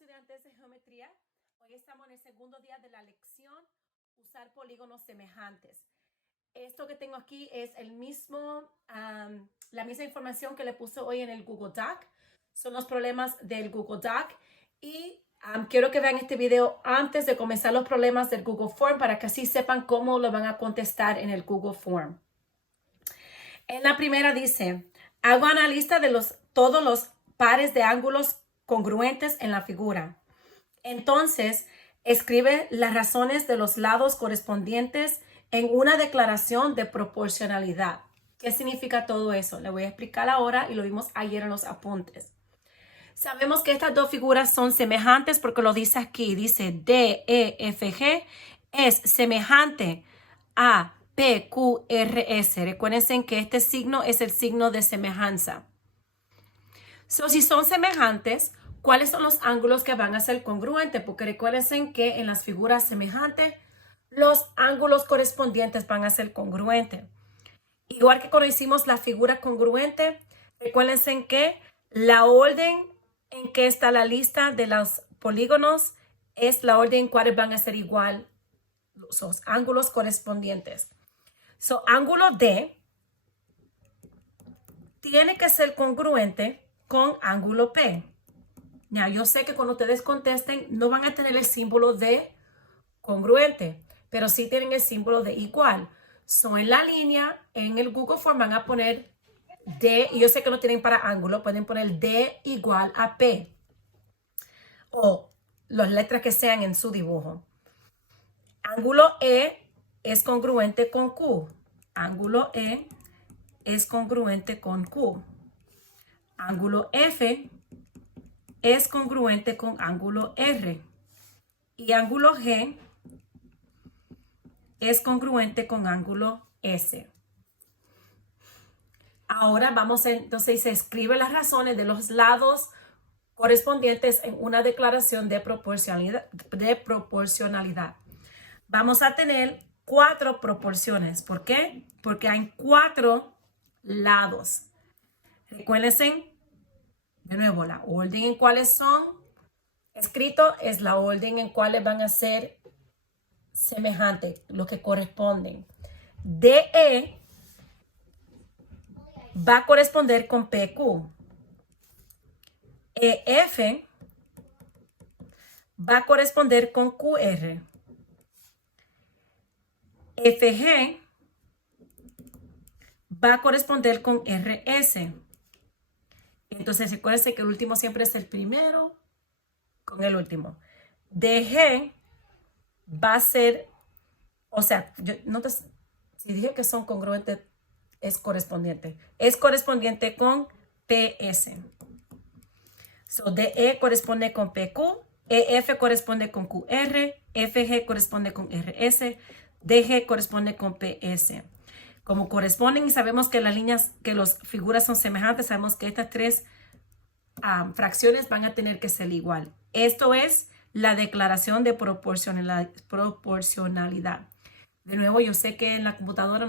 estudiantes de geometría. Hoy estamos en el segundo día de la lección, usar polígonos semejantes. Esto que tengo aquí es la misma información que le puse hoy en el Google Doc. Son los problemas del Google Doc y quiero que vean este video antes de comenzar los problemas del Google Form para que así sepan cómo lo van a contestar en el Google Form. En la primera dice, hago una lista de todos los pares de ángulos congruentes en la figura. Entonces, escribe las razones de los lados correspondientes en una declaración de proporcionalidad. ¿Qué significa todo eso? Le voy a explicar ahora y lo vimos ayer en los apuntes. Sabemos que estas dos figuras son semejantes porque lo dice aquí. Dice DEFG es semejante a PQRS. Recuerden que este signo es el signo de semejanza. Si son semejantes, ¿cuáles son los ángulos que van a ser congruentes? Porque recuerden que en las figuras semejantes, los ángulos correspondientes van a ser congruentes. Igual que cuando hicimos la figura congruente, recuerden que la orden en que está la lista de los polígonos es la orden en cuales van a ser igual los ángulos correspondientes. Ángulo D tiene que ser congruente con ángulo P. Ya, yo sé que cuando ustedes contesten no van a tener el símbolo de congruente, pero sí tienen el símbolo de igual. En la línea, en el Google Form van a poner D, y yo sé que no tienen para ángulo, pueden poner D igual a P. O las letras que sean en su dibujo. Ángulo E es congruente con Q. Ángulo E es congruente con Q. Ángulo F es congruente con ángulo R. Y ángulo G es congruente con ángulo S. Ahora entonces se escribe las razones de los lados correspondientes en una declaración de proporcionalidad. Vamos a tener 4 proporciones. ¿Por qué? Porque hay 4 lados. Recuérdense, de nuevo, la orden en cuales son escritos es la orden en cuales van a ser semejantes, lo que corresponden. DE va a corresponder con PQ. EF va a corresponder con QR. FG va a corresponder con RS. Entonces, recuérdense que el último siempre es el primero con el último. DG va a ser, o sea, si dije que son congruentes, es correspondiente. Es correspondiente con PS. DE corresponde con PQ, EF corresponde con QR, FG corresponde con RS, DG corresponde con PS. Como corresponden y sabemos que las líneas, que las figuras son semejantes, sabemos que estas 3 fracciones van a tener que ser igual. Esto es la declaración de proporcionalidad. De nuevo, yo sé que en la computadora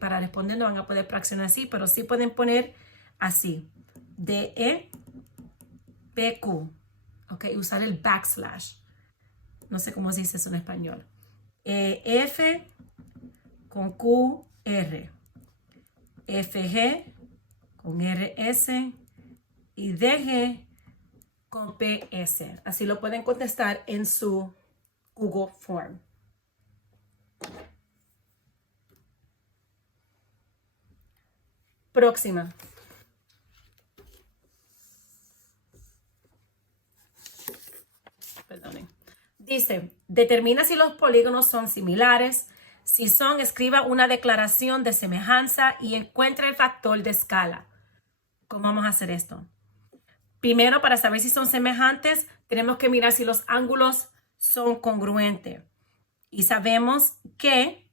para responder no van a poder fraccionar así, pero sí pueden poner así. DE, PQ. Ok, usar el backslash. No sé cómo se dice eso en español. F con QR. FG con RS. Y DG con PS. Así lo pueden contestar en su Google Form. Próxima. Perdonen. Dice, determina si los polígonos son similares. Si son, escriba una declaración de semejanza y encuentre el factor de escala. ¿Cómo vamos a hacer esto? Primero, para saber si son semejantes, tenemos que mirar si los ángulos son congruentes. Y sabemos que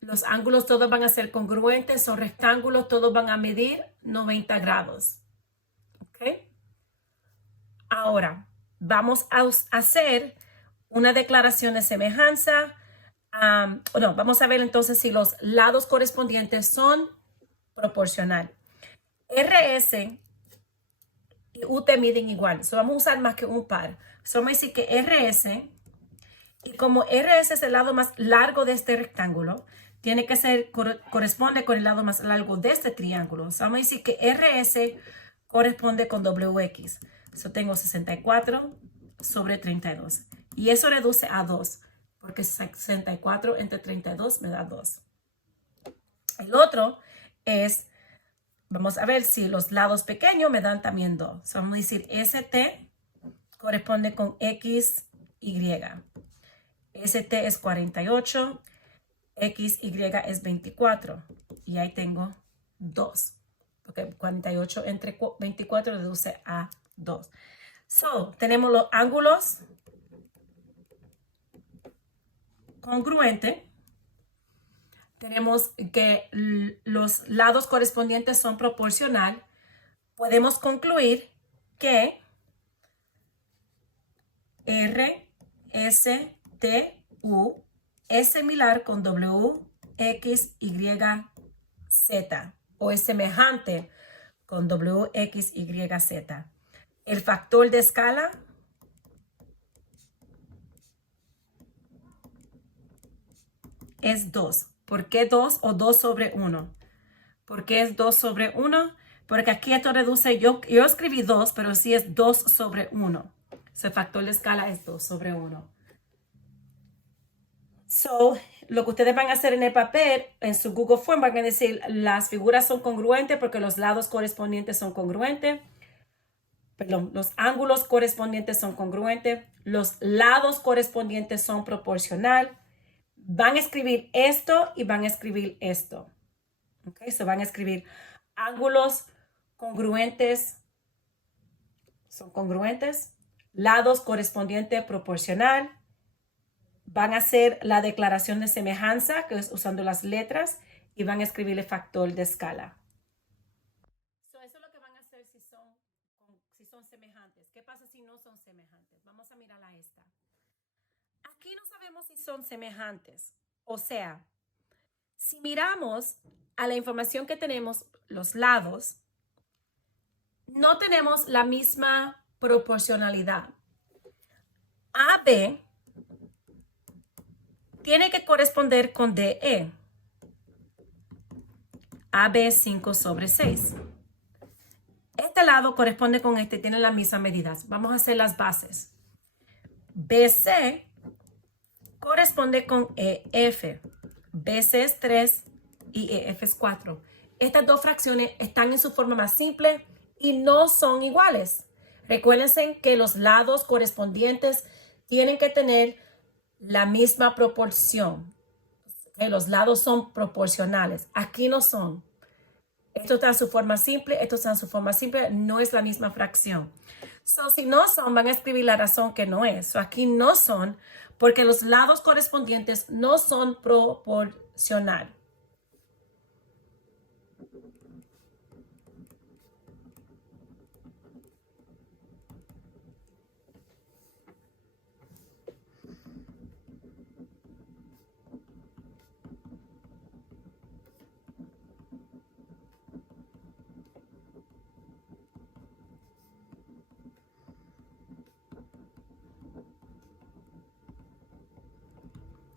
los ángulos todos van a ser congruentes, son rectángulos, todos van a medir 90 grados. ¿Ok? Ahora, vamos a hacer una declaración de semejanza. Vamos a ver entonces si los lados correspondientes son proporcionales. RS y UT miden igual. So, vamos a usar más que un par. So, vamos a decir que RS, y como RS es el lado más largo de este rectángulo, tiene que ser, corresponde con el lado más largo de este triángulo. So, vamos a decir que RS corresponde con WX. So, tengo 64 sobre 32. Y eso reduce a 2, porque 64 entre 32 me da 2. El otro es, vamos a ver si los lados pequeños me dan también 2. So, vamos a decir ST corresponde con XY. ST es 48, XY es 24. Y ahí tengo 2. Porque 48 entre 24 reduce a 2. So, tenemos los ángulos congruentes. Tenemos que los lados correspondientes son proporcional. Podemos concluir que R, S, T, U es similar con W, X, Y, Z o es semejante con W, X, Y, Z. El factor de escala es 2. ¿Por qué 2 o 2 sobre 1? ¿Por qué es 2 sobre 1? Porque aquí esto reduce, yo escribí 2, pero sí es 2 sobre 1. El factor de escala es 2 sobre 1. So, lo que ustedes van a hacer en el papel, en su Google Form, van a decir las figuras son congruentes porque los lados correspondientes son congruentes. Perdón, los ángulos correspondientes son congruentes. Los lados correspondientes son proporcional. Van a escribir esto y van a escribir esto. Ok, so van a escribir ángulos congruentes son congruentes. Lados correspondientes proporcional. Van a hacer la declaración de semejanza, que es usando las letras, y van a escribir el factor de escala. So, eso es lo que van a hacer si son semejantes. ¿Qué pasa si no son semejantes? Vamos a mirar a esta. Aquí no sabemos si son semejantes. O sea, si miramos a la información que tenemos, los lados, no tenemos la misma proporcionalidad. AB tiene que corresponder con DE. AB es 5 sobre 6. Este lado corresponde con este, tienen las mismas medidas. Vamos a hacer las bases. BC corresponde con EF. BC es 3 y EF es 4. Estas dos fracciones están en su forma más simple y no son iguales. Recuérdense que los lados correspondientes tienen que tener la misma proporción. ¿Okay? Los lados son proporcionales. Aquí no son. Esto está en su forma simple, esto está en su forma simple, no es la misma fracción. So, si no son, van a escribir la razón que no es. So, aquí no son porque los lados correspondientes no son proporcionales.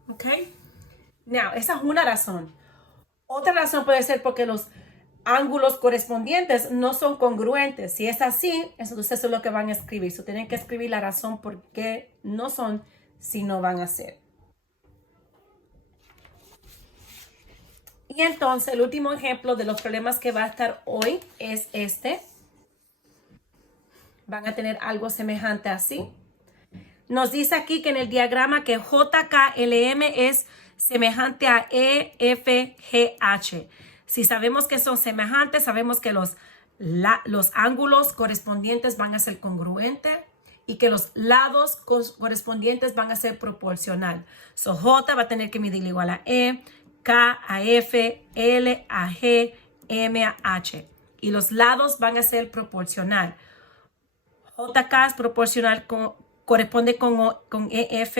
¿Ok? Now, esa es una razón. Otra razón puede ser porque los ángulos correspondientes no son congruentes. Si es así, entonces eso es lo que van a escribir. So, tienen que escribir la razón por qué no son si no van a ser. Y entonces el último ejemplo de los problemas que va a estar hoy es este. Van a tener algo semejante así. Nos dice aquí que en el diagrama que JKLM es semejante a EFGH. Si sabemos que son semejantes, sabemos que los ángulos correspondientes van a ser congruentes y que los lados correspondientes van a ser proporcional. So, J va a tener que medir igual a E, K a F, L a G, M a H. Y los lados van a ser proporcional. JK es proporcional corresponde con EF,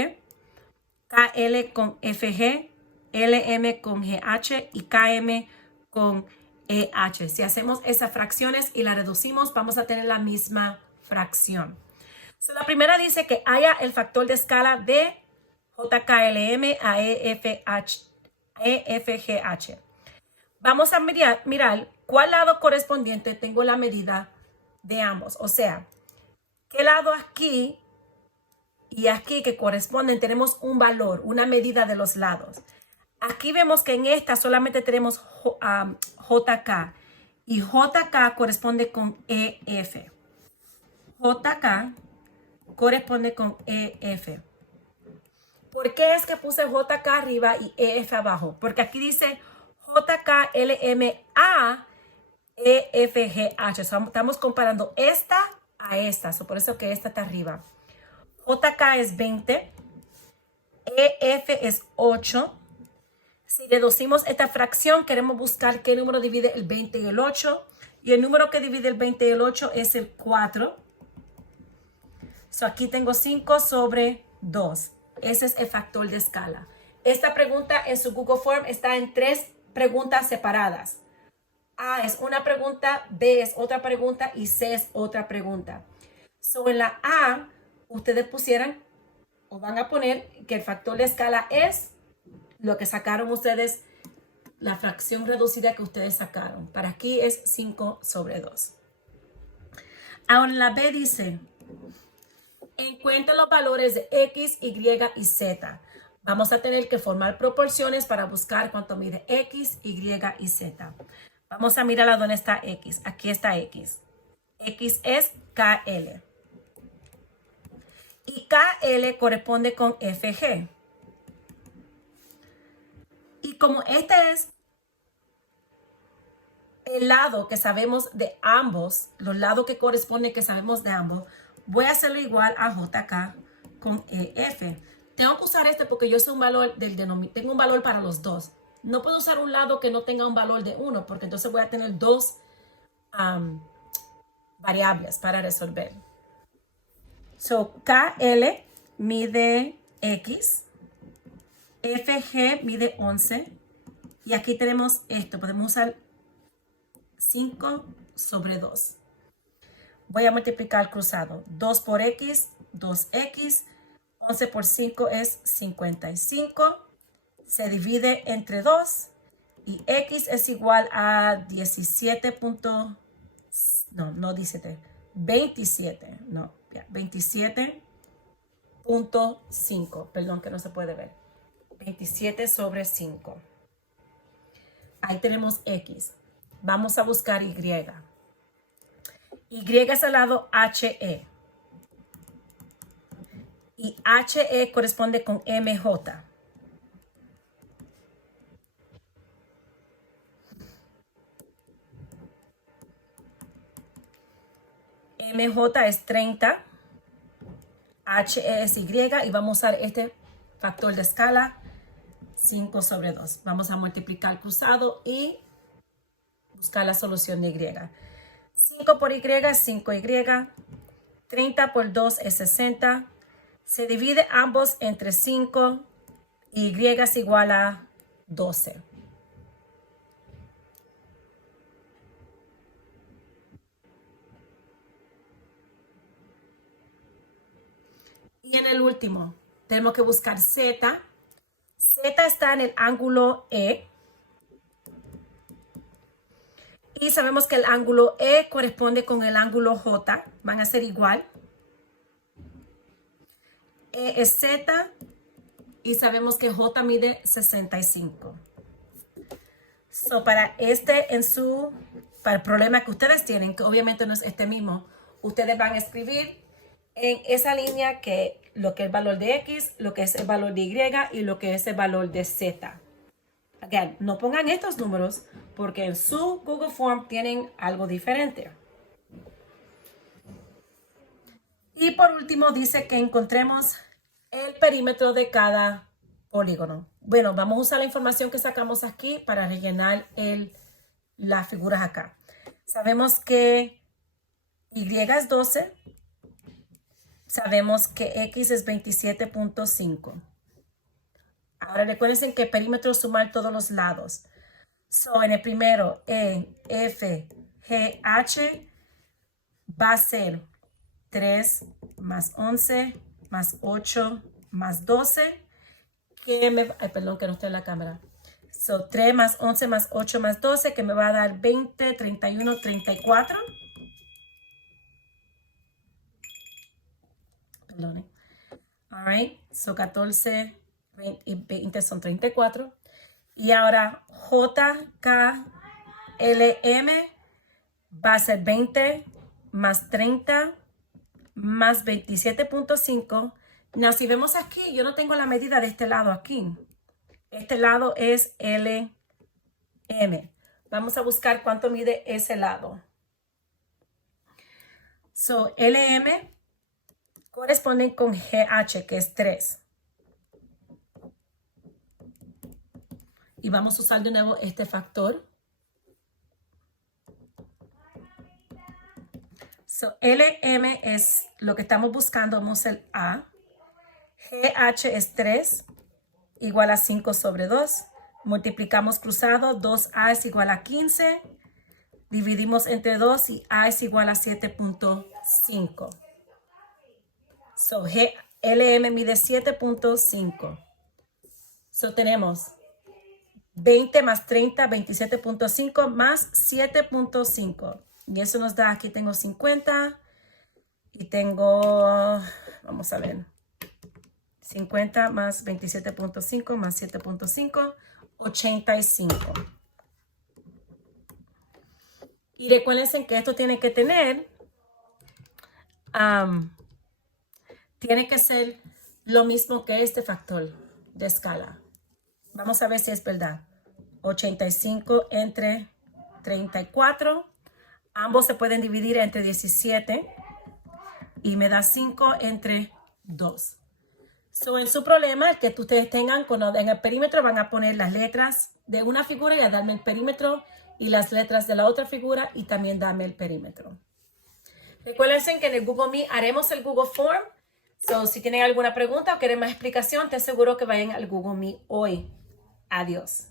KL con FG, LM con GH y KM con EH. Si hacemos esas fracciones y las reducimos, vamos a tener la misma fracción. So, la primera dice que haya el factor de escala de JKLM a EFGH. Vamos a mirar cuál lado correspondiente tengo la medida de ambos. O sea, qué lado aquí y aquí que corresponden tenemos un valor, una medida de los lados. Aquí vemos que en esta solamente tenemos JK y JK corresponde con EF. JK corresponde con EF. ¿Por qué es que puse JK arriba y EF abajo? Porque aquí dice JKLMA EFGH. Estamos comparando esta a esta. Por eso que esta está arriba. JK es 20. EF es 8. Si reducimos esta fracción, queremos buscar qué número divide el 20 y el 8. Y el número que divide el 20 y el 8 es el 4. Aquí tengo 5 sobre 2. Ese es el factor de escala. Esta pregunta en su Google Form está en 3 preguntas separadas. A es una pregunta, B es otra pregunta y C es otra pregunta. En la A, ustedes pusieran o van a poner que el factor de escala es lo que sacaron ustedes, la fracción reducida que ustedes sacaron. Para aquí es 5 sobre 2. Ahora en la B dice, encuentra los valores de X, Y y Z. Vamos a tener que formar proporciones para buscar cuánto mide X, Y y Z. Vamos a mirar a dónde está X. Aquí está X. X es KL. Y KL corresponde con FG. Y como este es el lado que sabemos de ambos, los lados que corresponden que sabemos de ambos, voy a hacerlo igual a JK con EF. Tengo que usar este porque yo sé un valor del denominador, tengo un valor para los dos. No puedo usar un lado que no tenga un valor de 1 porque entonces voy a tener dos variables para resolver. KL mide X. FG mide 11 y aquí tenemos esto, podemos usar 5 sobre 2. Voy a multiplicar cruzado, 2 por X, 2X, 11 por 5 es 55, se divide entre 2 y X es igual a 27.5, perdón que no se puede ver. 27 sobre 5. Ahí tenemos X. Vamos a buscar Y. Y es al lado HE. Y HE corresponde con MJ. MJ es 30. HE es Y. Y vamos a usar este factor de escala. 5 sobre 2. Vamos a multiplicar cruzado y buscar la solución de Y. 5 por Y es 5Y. 30 por 2 es 60. Se divide ambos entre 5. Y es igual a 12. Y en el último, tenemos que buscar Z. Z está en el ángulo E. Y sabemos que el ángulo E corresponde con el ángulo J. Van a ser igual. E es Z. Y sabemos que J mide 65. Para el problema que ustedes tienen, que obviamente no es este mismo, ustedes van a escribir en esa línea que lo que es el valor de X, lo que es el valor de Y y lo que es el valor de Z. Again, no pongan estos números porque en su Google Form tienen algo diferente. Y por último dice que encontremos el perímetro de cada polígono. Bueno, vamos a usar la información que sacamos aquí para rellenar las figuras acá. Sabemos que Y es 12. Sabemos que X es 27.5. Ahora recuerden que el perímetro es sumar todos los lados. So, en el primero, E, F, G, H, va a ser 3 más 11 más 8 más 12. Ay, perdón, que no estoy en la cámara. So, 3 más 11 más 8 más 12, que me va a dar 20, 31, 34. Perdón. All right. So, 14 y 20 son 34. Y ahora J, K, L, M va a ser 20 más 30 más 27.5. Now, si vemos aquí, yo no tengo la medida de este lado aquí. Este lado es LM. Vamos a buscar cuánto mide ese lado. So, LM corresponde con GH, que es 3. Y vamos a usar de nuevo este factor. So, LM es lo que estamos buscando, vamos el A. GH es 3, igual a 5 sobre 2. Multiplicamos cruzado, 2A es igual a 15. Dividimos entre 2 y A es igual a 7.5. So, LM mide 7.5. So, tenemos 20 más 30, 27.5 más 7.5. Y eso nos da, aquí tengo 50 y tengo, vamos a ver, 50 más 27.5 más 7.5, 85. Y recuérdense que esto tiene que tener, tiene que ser lo mismo que este factor de escala. Vamos a ver si es verdad. 85 entre 34. Ambos se pueden dividir entre 17 y me da 5 entre 2. So, en su problema, el que ustedes tengan, cuando en el perímetro van a poner las letras de una figura y a darme el perímetro y las letras de la otra figura y también darme el perímetro. Recuerden que en el Google Meet haremos el Google Form. So, si tienen alguna pregunta o quieren más explicación, te aseguro que vayan al Google Meet hoy. Adiós.